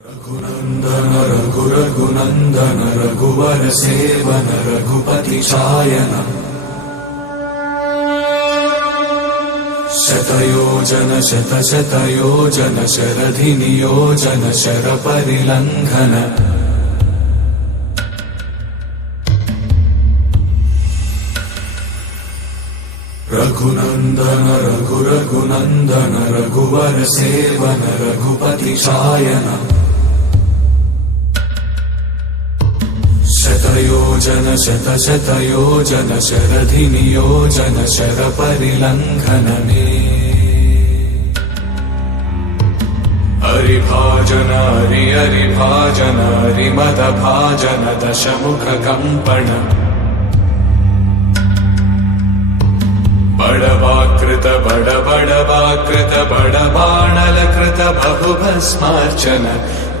रघुनंदन रघुरघुनंदन रघुवर सेवन रघुपति चायन शतयोजन शतशतयोजन शरधि नियोजन शर परिलंघन रघुनंदन रघुरघुनंदन रघुवर सेवन रघुपति चायन शतयोजन शतशतयोजन शरधि नियोजन शर परिलंघन हरिभाजन हरिभाजन हरिमद भाजन दशमुख कंपन बड़वाकृत बड़वाकृत बड़बाणलकृत बहुभस्मार्चन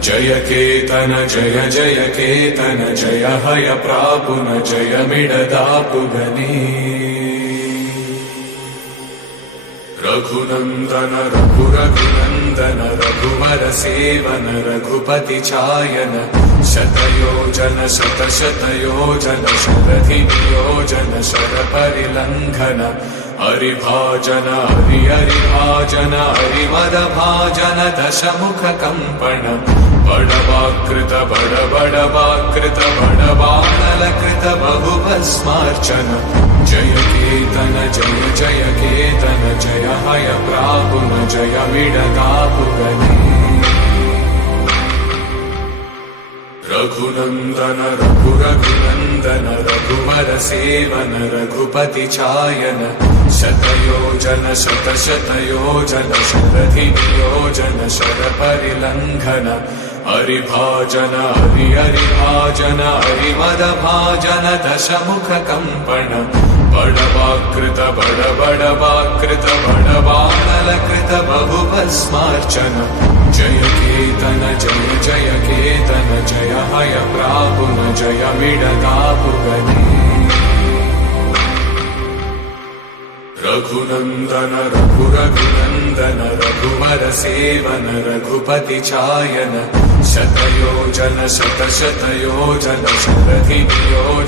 जय केतन जय जय केतन जय हय प्रापुन जय मिडदापुगनी रघुनंदन रघुरघुनंदन रघुवर सेवन रघुपति चायन शतयोजन शतशतयोजन शरधि नियोजन शर परिलंघन हरिभाजन हरिभाजन हरिमद भाजन दशमुख कंपन बड़वाकृत बड़वाकृत बड़बाणलकृत बहुभस्मार्चन जय केतन जय जय केतन जय हय प्रापुन जय मिडदापुगनी रघुनंदन रघुरघुनंदन रघुवर सेवन रघुपति चायन शतयोजन शतशतयोजन शरधि नियोजन शर परिलंघन हरिभाजन हरिभाजन हरिमद भाजन दशमुख कंपन बड़वाकृत बड़वाकृत बड़बाणलकृत बहुभस्मार्चन जय केतन जय जय केतन जय हय प्रापुन जय मिडदापुगनी रघुनंदन रघुरघुनंदन रघुवर सेवन रघुपति चायन शतयोजन शतशतयोजन शरधि नियोजन